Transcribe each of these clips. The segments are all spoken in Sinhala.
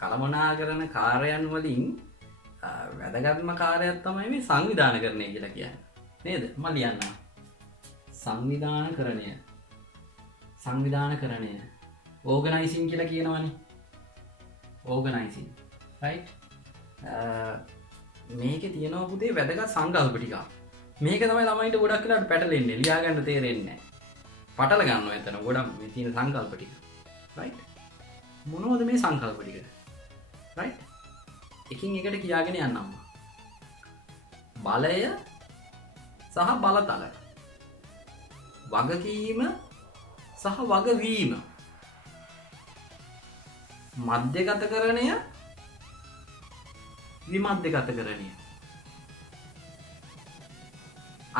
කළමනාකරන කාර්යයන් වලින් වැදගත්ම කාර්යයක් තමයි මේ සංවිධානකරණය කියලා කියන්නේ. නේද? මම ලියන්නම්. සංවිධානකරණය. ඕගනයිසින් කියලා කියනවනේ. ඕගනයිසින්. රයිට්? මේකේ තියෙනවා පුතේ වැදගත් සංකල්ප ටිකක්. මේක තමයි ළමයින්ට ගොඩක් වෙලාවට පැටලෙන්නේ. ලියා ගන්න තේරෙන්නේ නැහැ. පටල ගන්නවා එතන ගොඩක් මේ තියෙන සංකල්ප ටික. රයිට්? මොනවද මේ සංකල්ප ටික? රයිට්? එකින් එකට කියාගෙන යන්නම්. බලය සහ බලතල. වගකීම සහ වගවීම. මධ්‍යගතකරණය විමධ්‍යගතකරණය.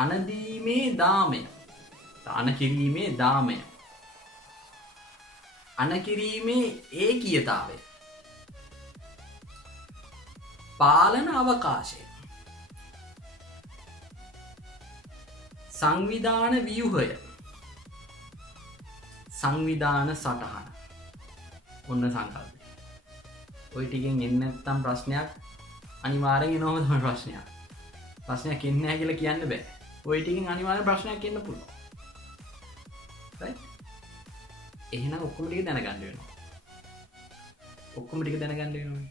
අනදීමේ දාමය. අනකිරීමේ දාමය. අනකිරීමේ ඒකීයතාවය. පාලන අවකාශය. සංවිධාන ව්‍යුහය. සංවිධාන සටහන. ඔන්න සංකල්පය. ඔය ටිකෙන් එන්නේ නැත්නම් ප්‍රශ්නයක් අනිවාර්යෙන් එනවම තමයි ප්‍රශ්නයක්. ප්‍රශ්නයක් එන්නේ නැහැ කියලා කියන්න බෑ. ඔය ටිකෙන් අනිවාර්යෙන් ප්‍රශ්නයක් එන්න පුළුවන්. right? එහෙනම් ඔක්කොම ටික දැනගන්න වෙනවා. ඔක්කොම ටික දැනගන්න වෙනවා.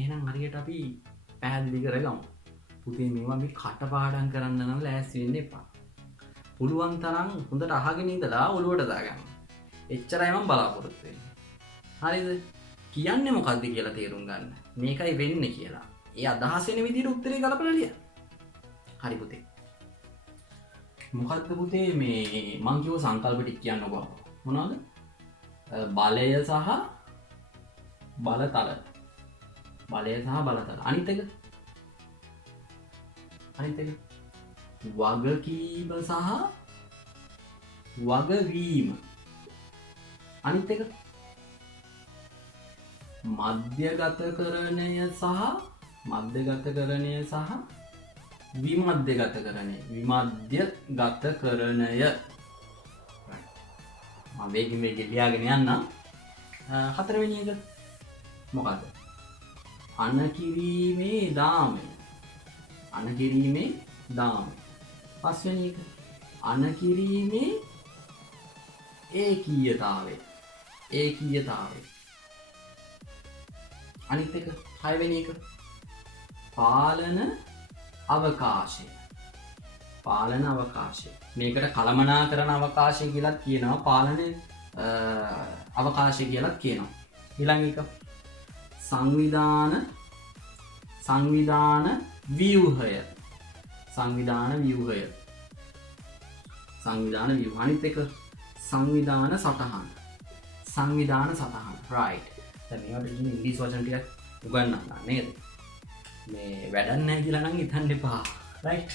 එහෙනම් හරියට අපි පැහැදිලි කරගමු. පුතේ මේවා මේ කටපාඩම් කරන්න නම් ලෑස්ති වෙන්න එපා. පුළුවන් තරම් හොඳට අහගෙන ඉඳලා ඔළුවට දාගන්න. එච්චරයි මම බලාපොරොත්තු වෙන්නේ. හරිද? කියන්නේ මොකද්ද කියලා තේරුම් ගන්න. මේකයි වෙන්නේ කියලා. ඒ අදහස් වෙන විදිහට උත්තරේ ගලපලා ලියන්න. හරි පුතේ. මොකද්ද පුතේ මේ මං කියව සංකල්ප ටික කියන්නකෝ. මොනවද? බලය සහ බලතල. බලය සහ බලතල. අනිත් එක වගකීම සහ වගවීම. අනිත් එක මධ්‍යගතකරණය සහ විමධ්‍යගතකරණය. විමධ්‍යගතකරණය. මම වේගින් ලියාගෙන යන්නම්. හතරවෙනි එක මොකද්ද? අනකිරීමේ දාමය. පස්වෙනි එක අනකිරීමේ ඒකීයතාවය. අනිත් එක හයවෙනි එක පාලන අවකාශය. මේකට කළමනාකරන අවකාශය කියලාත් කියනවා. පාලන අවකාශය කියලාත් කියනවා. ඊළඟ එක සංවිධාන ව්‍යුහය. අනිත් එක සංවිධාන සටහන. right. දැන් මේවට ඉන්නේ ඉංග්‍රීසි වචන ටිකක් උගන්වන්න නේද? මේ වැඩක් නැහැ කියලා නම් හිතන්න එපා. right.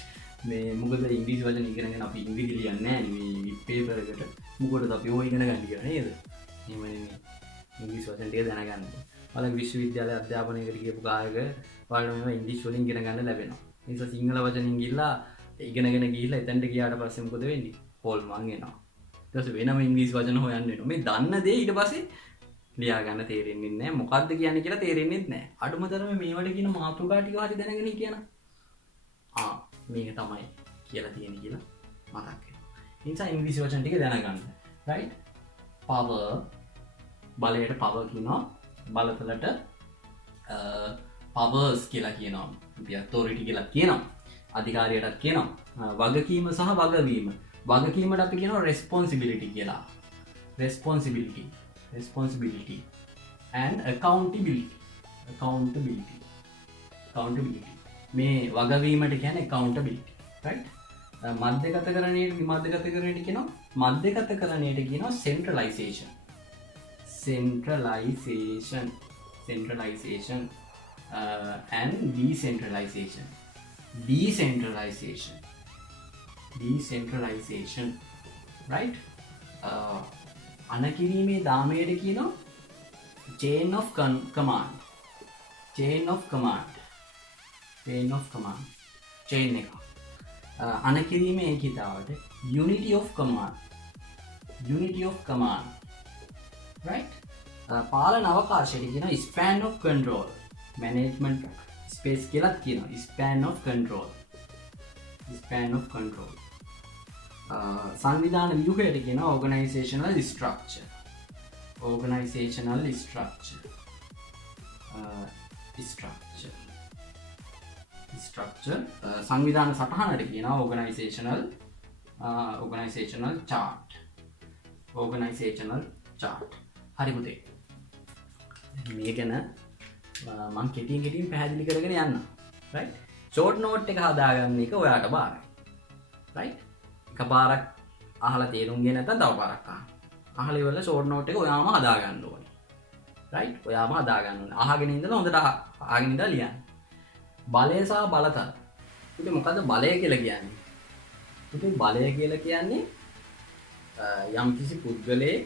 මේ මොකද ඉංග්‍රීසි වචන ඉගෙනගෙන අපි ඉංග්‍රීසි ලියන්නේ නැහැ නේ මේ පේපර් එකට. මොකටද අපි ඕක ඉගෙන ගන්න කියලා නේද? එහෙම නෙමෙයි. ඉංග්‍රීසි වචන ටික දැනගන්න. ඔයාලා විශ්වවිද්‍යාල අධ්‍යාපනයකට ගියපු කායක ඔයාලට මේවා ඉංග්‍රීසි වලින් ඉගෙන ගන්න ලැබෙනවා. ඒ නිසා සිංහල වචනින් ගිහිල්ලා ඉගෙනගෙන ගිහිල්ලා එතනට ගියාට පස්සේ මොකද වෙන්නේ? හොල්මන් එනවා. ඊට පස්සේ වෙනම ඉංග්‍රීසි වචන හොයන්න වෙනවා. මේ දන්න දේ ඊට පස්සේ ලියා ගන්න තේරෙන්නේ නැහැ. මොකද්ද කියන්නේ කියලා තේරෙන්නේ නැහැ. අඩුම තරමේ මේවට කියන මාතෘකා ටික හරි දැනගෙන කියන. මේක තමයි කියලා තියෙන්නේ කියලා මතක් වෙනවා. ඒ නිසා ඉංග්‍රීසි වචන ටික දැනගන්න. right? power බලයට power කියනවා. බලතලට powers කියලා කියනවා. authority කියලා කියනවා. අධිකාරියටත් කියනවා. වගකීම සහ වගවීම. වගකීමට අපි කියනවා responsibility කියලා. responsibility and accountability. මේ වගවීමට කියන්නේ accountability. right? මධ්‍යගතකරණයට විමධ්‍යගතකරණයට කියනවා. මධ්‍යගතකරණයට කියනවා centralization and decentralization. right? අනකිරීමේ දාමයට කියනවා chain of command. chain එක. අනකිරීමේ ඒකීතාවට unity of command. right? පාලන අවකාශයට කියන span of control. management space කියලාත් කියනවා. span of control. span of control. සංවිධාන ව්‍යුහයට කියන organizational structure. organizational structure. structure. සංවිධාන සටහනට කියන organizational chart. organizational chart. හරි පුතේ. මේ ගැන මම කෙටියෙන් පැහැදිලි කරගෙන යන්න. right? short note එක හදාගන්න එක ඔයාට බාරයි. right? එකපාරක් අහලා තේරුම් ගියේ නැත්නම් තව පාරක් අහන්න. අහලා ඉවරලා short note එක ඔයාම හදාගන්න ඕනේ. right? ඔයාම හදාගන්න ඕනේ. අහගෙන ඉඳලා හොඳට අහගෙන ඉඳලා ලියන්න. බලය සහ බලතල. පුතේ මොකද්ද බලය කියලා කියන්නේ? පුතේ බලය කියලා කියන්නේ යම්කිසි පුද්ගලයෙක්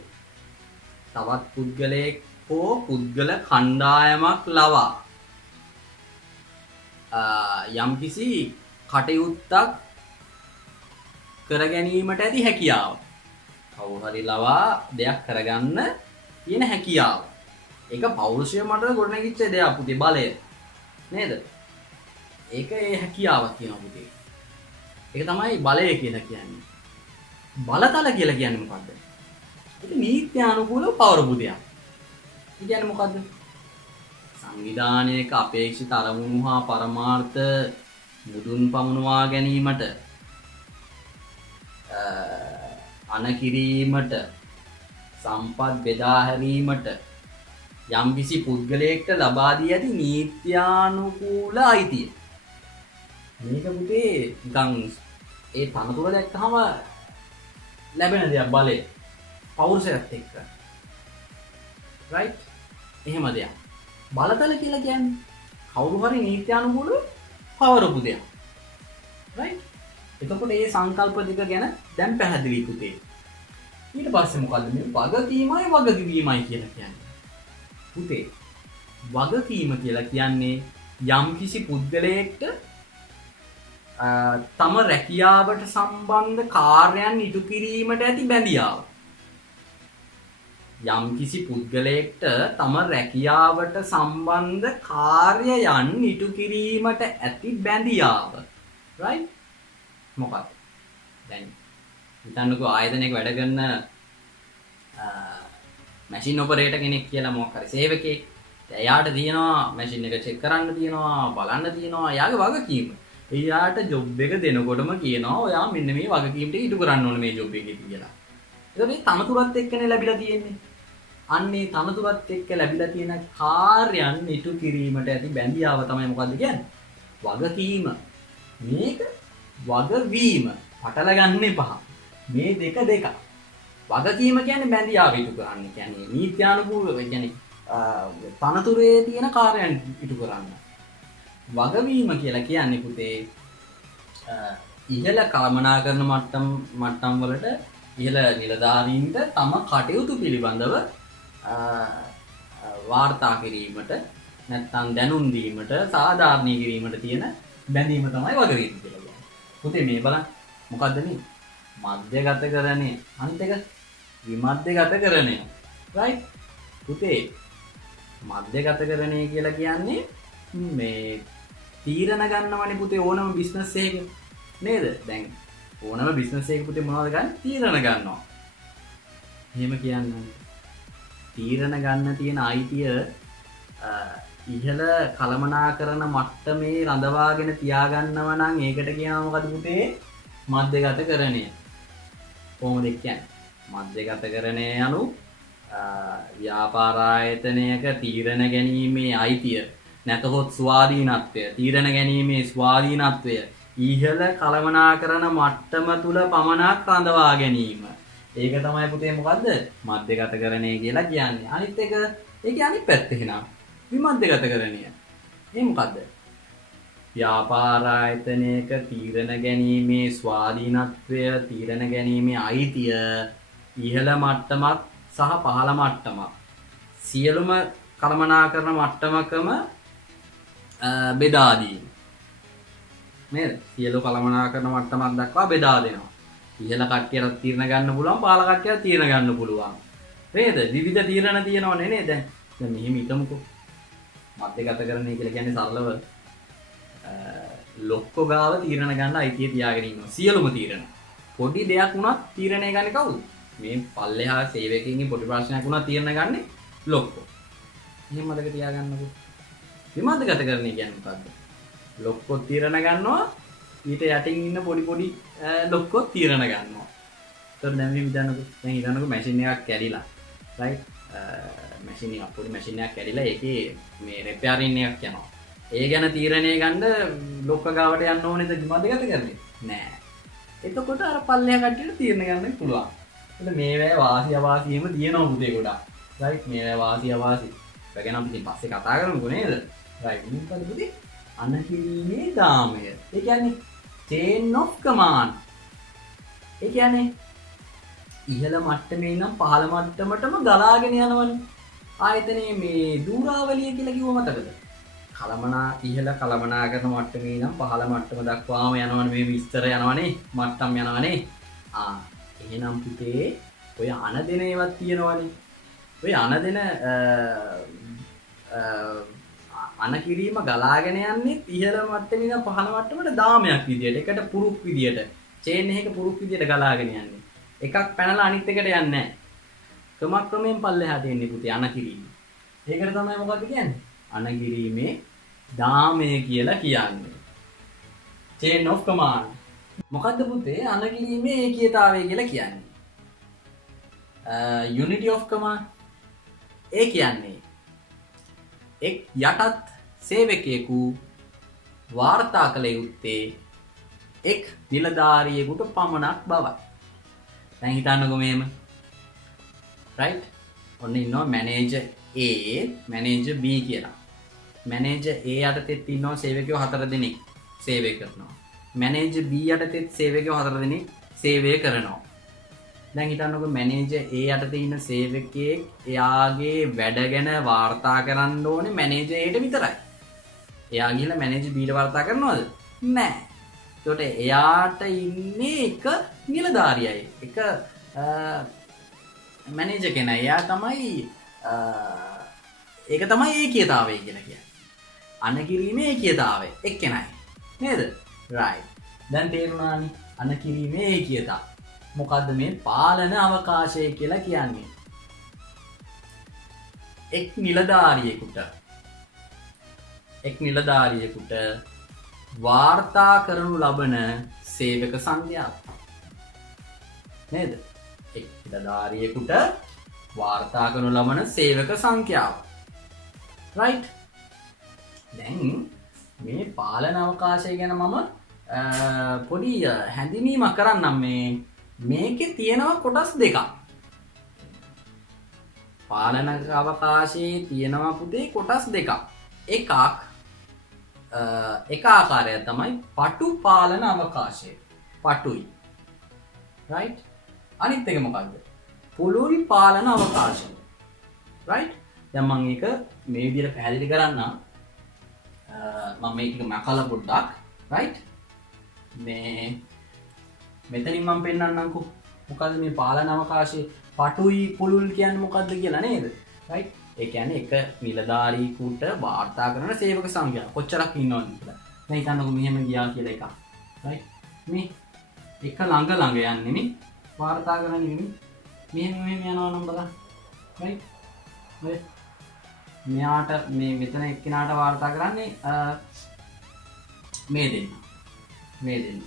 තවත් පුද්ගලයෙක් හෝ පුද්ගල කණ්ඩායමක් ලවා යම්කිසි කටයුත්තක් කර ගැනීමට ඇති හැකියාව. කවුරු හරි ලවා දෙයක් කරගන්න තියෙන හැකියාව. ඒක පෞරුෂය මත ගොඩනැගිච්ච දෙයක් පුතේ බලය. නේද? ඒක ඒ හැකියාවක් කියනවා පුතේ. ඒක තමයි බලය කියලා කියන්නේ. බලතල කියලා කියන්නේ මොකද්ද? ඒක නීත්‍යානුකූලව පවරපු දෙයක්. ඒ කියන්නේ මොකද්ද? සංවිධානයක අපේක්ෂිත අරමුණු හා පරමාර්ථ මුදුන් පමුණවා ගැනීමට අනකිරීමට සම්පත් බෙදා හැරීමට යම්කිසි පුද්ගලයෙක්ට ලබා දී ඇති නීත්‍යානුකූල අයිතිය. මේක පුතේ නිකන් ඒ තනතුර දැක්කහම ලැබෙන දෙයක් බලය. පෞරුෂයත් එක්ක. right? එහෙම දෙයක්. බලතල කියලා කියන්නේ කවුරු හරි නීත්‍යානුකූලව පවරපු දෙයක්. right? එතකොට මේ සංකල්ප දෙක ගැන දැන් පැහැදිලි පුතේ. ඊට පස්සේ මොකද්ද මේ වගකීමයි වගකීමයි කියලා කියන්නේ? පුතේ වගකීම කියලා කියන්නේ යම්කිසි පුද්ගලයෙක්ට තම රැකියාවට සම්බන්ධ කාර්යයන් ඉටු කිරීමට ඇති බැඳියාව. යම්කිසි පුද්ගලයෙක්ට තම රැකියාවට සම්බන්ධ කාර්යයන් ඉටු කිරීමට ඇති බැඳියාව. right? මොකක්ද? දැන් හිතන්නකෝ ආයතනයක වැඩ කරන මැෂින් ඔපරේටර් කෙනෙක් කියලා මොකක් හරි සේවකයෙක්. එයාට තියෙනවා මැෂින් එක චෙක් කරන්න තියෙනවා, බලන්න තියෙනවා. එයාගේ වගකීම. එයාට ජොබ් එක දෙනකොටම කියනවා ඔයා මෙන්න මේ වගකීම් ටික ඉටු කරන්න ඕනේ මේ ජොබ් එකේ කියලා. ඒක මේ තනතුරත් එක්කනේ ලැබිලා තියෙන්නේ. අන්නේ තනතුරත් එක්ක ලැබිලා තියෙන කාර්යයන් ඉටු කිරීමට ඇති බැඳියාව තමයි මොකද්ද කියන්නේ? වගකීම. මේක වගවීම. පටල ගන්න එපා. මේ දෙක. වගකීම කියන්නේ බැඳියාව ඉටු කරන්න. කියන්නේ නීත්‍යානුකූලව කියන්නේ තනතුරේ තියෙන කාර්යයන් ඉටු කරන්න. වගවීම කියලා කියන්නේ පුතේ ඉහළ කළමනාකරන මට්ටම් වලට ඉහළ නිලධාරීන්ට තම කටයුතු පිළිබඳව වාර්තා කිරීමට නැත්නම් දැනුම් දීමට සාධාරණී කිරීමට තියෙන බැඳීම තමයි වගවීම කියලා කියන්නේ. පුතේ මේ බලන්න මොකද්ද මේ? මධ්‍යගතකරණය අනිත් එක විමධ්‍යගතකරණය. right? පුතේ මධ්‍යගතකරණය කියලා කියන්නේ මේ තීරණ ගන්නවනේ පුතේ ඕනම බිස්නස් එකක නේද? දැන් ඕනම බිස්නස් එකක පුතේ මොනවද ගන්න? තීරණ ගන්නවා. එහෙම කියන්නේ තීරණ ගන්න තියෙන අයිතිය ඉහළ කළමනාකරන මට්ටමේ රඳවාගෙන තියාගන්නවා නම් ඒකට කියනවා මොකද පුතේ? මධ්‍යගතකරණය. කොහොමද කියන්නේ? මධ්‍යගතකරණය යනු ව්‍යාපාර ආයතනයක තීරණ ගැනීමේ අයිතිය නැතහොත් ස්වාධීනත්වය, තීරණ ගැනීමේ ස්වාධීනත්වය ඉහළ කළමනාකරන මට්ටම තුල පමණක් රඳවා ගැනීම. ඒක තමයි පුතේ මොකද්ද? මධ්‍යගතකරණය කියලා කියන්නේ. අනිත් එක ඒකේ අනිත් පැත්ත එහෙනම් විමධ්‍යගතකරණය. ඒ මොකද්ද? ව්‍යාපාර ආයතනයක තීරණ ගැනීමේ ස්වාධීනත්වය, තීරණ ගැනීමේ අයිතිය ඉහළ මට්ටමක් සහ පහළ මට්ටමක් සියලුම කළමනාකරන මට්ටමකම බෙදා දීම. නේද? සියලු කළමනාකරන මට්ටමක් දක්වා බෙදා දෙනවා. ඉහළ කට්ටියට තීරණ ගන්න පුළුවන්, පහළ කට්ටියට තීරණ ගන්න පුළුවන්. නේද? විවිධ තීරණ තියෙනවනේ නේද? දැන් මෙහෙම හිතමුකෝ. මධ්‍යගතකරණය කියලා කියන්නේ සරලව ලොක්කෝ ගාව තීරණ ගන්න අයිතිය තියාගෙන ඉන්නවා. සියලුම තීරණ. පොඩි දෙයක් වුණත් තීරණය ගන්නේ කවුද? මේ පල්ලෙහා සේවකයින්ගේ පොඩි ප්‍රශ්නයක් වුණත් තීරණ ගන්නේ ලොක්කෝ. එහෙම මතක තියාගන්නකෝ. විමධ්‍යගතකරණය කියන්නේ මොකද්ද? ලොක්කෝ තීරණ ගන්නවා ඊට යටින් ඉන්න පොඩි පොඩි ලොක්කෝ තීරණ ගන්නවා. ඒතර දැන් මේ හිතන්නකෝ මැෂින් එකක් කැඩිලා. රයිට්? මැෂින් එකක් පොඩි මැෂින් එකක් කැඩිලා ඒකේ මේ රිපෙයාරින් එකක් යනවා. ඒ ගැන තීරණය ගන්න ලොක්ක ගාවට යන්න ඕනේද විමධ්‍යගතකරණය? නෑ. එතකොට අර පල්ලෙහා කට්ටියට තීරණ ගන්න පුළුවන්. එතකොට මේවැය වාසි අවාසියම තියෙනවා පුතේ ගොඩක්. රයිට්? මේවැය වාසි අවාසි. ඒක ගැන අපි පස්සේ කතා කරමුකෝ නේද? රයිට්. මොකද පුතේ? අනකිරීමේ දාමය. ඒ කියන්නේ chain of command. ඒ කියන්නේ ඉහළ මට්ටමේ ඉඳන් පහළ මට්ටමටම ගලාගෙන යනවනේ. ආයතනයේ මේ දූරාවලිය කියලා කිව්ව මතකද? ඉහළ කළමනාකරන මට්ටමේ ඉඳන් පහළ මට්ටම දක්වාම යනවනේ මේ විස්තර යනවනේ මට්ටම් යනවනේ. එහෙනම් පුතේ ඔය අනදෙන ඒවත් තියෙනවනේ. ඔය අනදෙන අනකිරීම ගලාගෙන යන්නේ ඉහළ මට්ටමේ ඉඳන් පහළ මට්ටමට දාමයක් විදියට. එකට පුරුක් විදියට. චේන් එකක පුරුක් විදියට ගලාගෙන යන්නේ. එකක් පැනලා අනිත් එකට යන්නේ නැහැ. ක්‍රමක්‍රමයෙන් පල්ලෙහාට එන්නේ පුතේ අනකිරීම. ඒකට තමයි මොකක්ද කියන්නේ? අනකිරීමේ දාමය කියලා කියන්නේ. chain of command. මොකද්ද පුතේ අනකිරීමේ ඒකීයතාවය කියලා කියන්නේ? unity of command. ඒ කියන්නේ එක් යටත් සේවකයෙකු වාර්තා කළ යුත්තේ එක් නිලධාරියෙකුට පමණක් බවයි. දැන් හිතන්නකෝ මෙහෙම. right? ඔන්න ඉන්නවා මැනේජර් A, මැනේජර් B කියලා. මැනේජර් A යටතේ ඉන්නවා සේවකයෝ 4 දෙනෙක් සේවය කරනවා. මැනේජර් B යටතේ සේවකයෝ 4 දෙනෙක් සේවය කරනවා. දැන් හිතන්නකෝ මැනේජර් A යටතේ ඉන්න සේවකයෙක් එයාගේ වැඩ ගැන වාර්තා කරන්න ඕනේ මැනේජර් A ට විතරයි. එයා ගිහලා මැනේජර් B ට වාර්තා කරනවද? නෑ. ඒකට එයාට ඉන්නේ එක නිලධාරියයි. එක මැනේජර් කෙනා. එයා තමයි ඒක තමයි ඒකීයතාවය කියලා කියන්නේ. අනකිරීමේ ඒකීයතාවය එක්කෙනයි. නේද? right. දැන් තේරුණානේ අනකිරීමේ ඒකීයතාව. මොකද්ද මේ පාලන අවකාශය කියලා කියන්නේ? එක් නිලධාරියෙකුට වාර්තා කරනු ලබන සේවක සංඛ්‍යාව. නේද? එක් නිලධාරියෙකුට වාර්තා කරනු ලබන සේවක සංඛ්‍යාව. right? දැන් මේ පාලන අවකාශය ගැන මම පොඩි හැඳින්වීමක් කරන්නම්. මේකේ තියෙනවා කොටස් දෙකක්. පාලන අවකාශයේ තියෙනවා පුතේ කොටස් දෙකක්. එක ආකාරයක් තමයි පටු පාලන අවකාශය. පටුයි. right? අනිත් එක මොකද්ද? පුළුල් පාලන අවකාශය. right? දැන් මම ඒක මේ විදිහට පැහැදිලි කරන්නම්. මම මේක මකලා පොඩ්ඩක්. right? මෙතනින් මම පෙන්නන්නම්කෝ. මොකද්ද මේ පාලන අවකාශයේ පටුයි පුළුල් කියන්නේ මොකද්ද කියලා නේද? right? ඒ කියන්නේ එක නිලධාරියෙකුට වාර්තා කරන සේවක සංඛ්‍යාව කොච්චරක් ඉන්නවද කියලා. දැන් හිතන්නකෝ මෙහෙම ගියා කියලා එකක්. right? මේ එක ළඟ යන්නේ නේ වාර්තා කරන්නේ නෙමෙයි. මෙහෙම යනවා නම් බලන්න. right? මෙයාට මෙතන එක්කිනාට වාර්තා කරන්නේ මේ දෙන්න.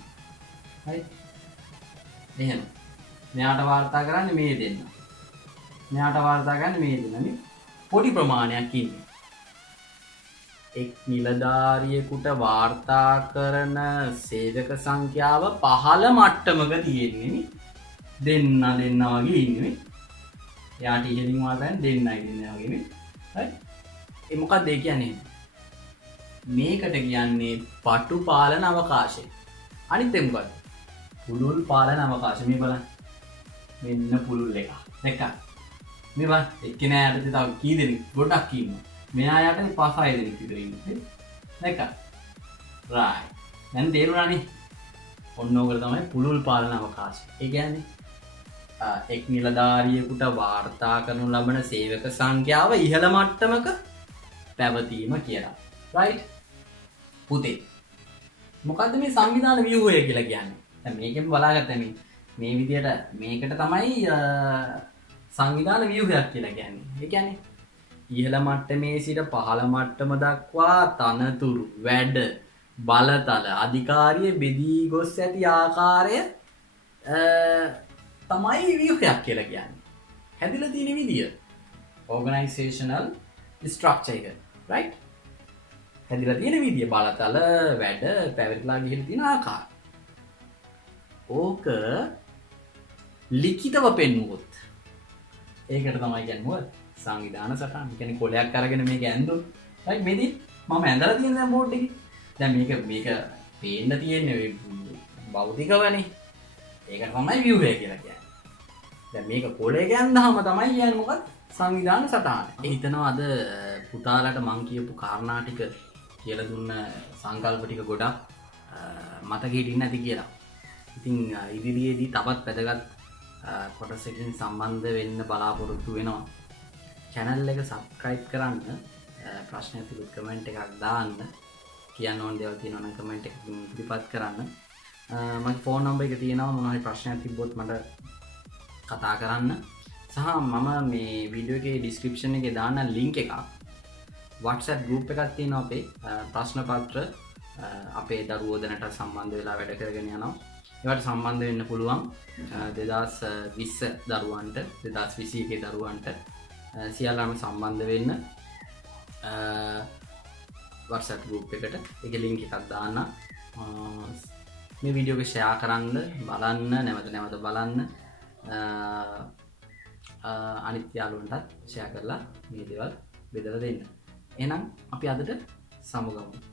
right? එහෙනම් මෙයාට වාර්තා කරන්නේ මේ දෙන්න. මෙයාට වාර්තා කරන්නේ මේ දෙන්න නේ. පොඩි ප්‍රමාණයක් ඉන්නේ. එක් නිලධාරියෙකුට වාර්තා කරන සේවක සංඛ්‍යාව පහළ මට්ටමක තියෙන්නේ නේ. දෙන්න වගේ ඉන්නේ. එයාට ඉහළින් වාර්තා කරන්නේ දෙන්නයි ඉන්නේ වගේ නේ. right? ඒ මොකක්ද ඒ කියන්නේ? මේකට කියන්නේ පටු පාලන අවකාශය. අනිත් එක මොකක්ද? පුළුල් පාලන අවකාශය. මේ බලන්න. මෙන්න පුළුල් එක. දෙකක්. මේ බලන්න. එක්කෙනා යටතේ තව කී දෙනෙක් ගොඩක් ඉන්නවා. මෙයා යටතේ 5-6 දෙනෙක් විතර ඉන්නවා. දෙකක්. right. දැන් තේරුණානේ. ඔන්න ඕක තමයි පුළුල් පාලන අවකාශය. ඒ කියන්නේ එක් නිලධාරියෙකුට වාර්තා කරනු ලබන සේවක සංඛ්‍යාව ඉහළ මට්ටමක පැවතීම කියලා. රයිට් පුතේ. මොකද්ද මේ සංවිධාන ව්‍යුහය කියලා කියන්නේ? දැන් මේකෙන් බලාගත්තා මේ විදියට මේකට තමයි සංවිධාන ව්‍යුහයක් කියලා කියන්නේ. ඒ කියන්නේ ඉහළ මට්ටමේ සිට පහළ මට්ටම දක්වා තනතුරු වැඩ බලතල අධිකාරිය බෙදී ගොස් ඇති ආකාරය තමයි ව්‍යුහයක් කියලා කියන්නේ. හැදිලා තියෙන විදිය organizational structure එක. right? හැදිලා තියෙන විදිය බලතල වැඩ පැවැත්ලා ගිහින් තියෙන ආකාරය. ඕක ලිඛිතව පෙන්වුවොත් ඒකට තමයි කියන්නේ සංවිධාන සටහන. ඒ කියන්නේ කොලයක් අරගෙන මේක ඇඳුම්. right? මේදී මම ඇඳලා තියෙන දැන් බෝඩ් එකේ. දැන් මේක පේන්න තියෙන්නේ භෞතිකවනේ. ඒකට තමයි ව්‍යුහය කියලා කියන්නේ. දැන් මේක කොලේ ගෑන්දාම තමයි කියන්නේ මොකක්ද? සංවිධාන සටහන. ඒ හිතනවා අද පුතාලට මං කියපු කාරණා ටික කියලා දුන්න සංකල්ප ටික ගොඩක් මතකෙ හිටින්න ඇති කියලා. ඉතින් ඉදිරියේදී තවත් වැදගත් කොටසකින් සම්බන්ධ වෙන්න බලාපොරොත්තු වෙනවා. channel එක subscribe කරන්න, ප්‍රශ්න ඇතිවෙත් comment එකක් දාන්න, කියන්න ඕන දේවල් තියෙනවා නම් comment එකකින් ඉදිරිපත් කරන්න. මගේ phone number එක තියෙනවා, මොනවා හරි ප්‍රශ්නයක් තිබ්බොත් මට කතා කරන්න. සහ මම මේ වීඩියෝ එකේ description එකේ දාන්න link එකක් WhatsApp group එකක් තියෙනවා අපේ ප්‍රශ්න පත්‍ර අපේ දරුවෝ දැනට සම්බන්ධ වෙලා වැඩ කරගෙන යනවා. ඒවට සම්බන්ධ වෙන්න පුළුවන් 2020 දරුවන්ට 2021 දරුවන්ට සියල්ලම සම්බන්ධ වෙන්න WhatsApp group එකට ඒක link එකක් දාන්න. මේ වීඩියෝ එක share කරන්න, බලන්න, නැවත බලන්න. අනිත් යාළුවන්ටත් ෂෙයා කරලා මේ දේවල් බෙදලා දෙන්න. එහෙනම් අපි අදට සමුගමු.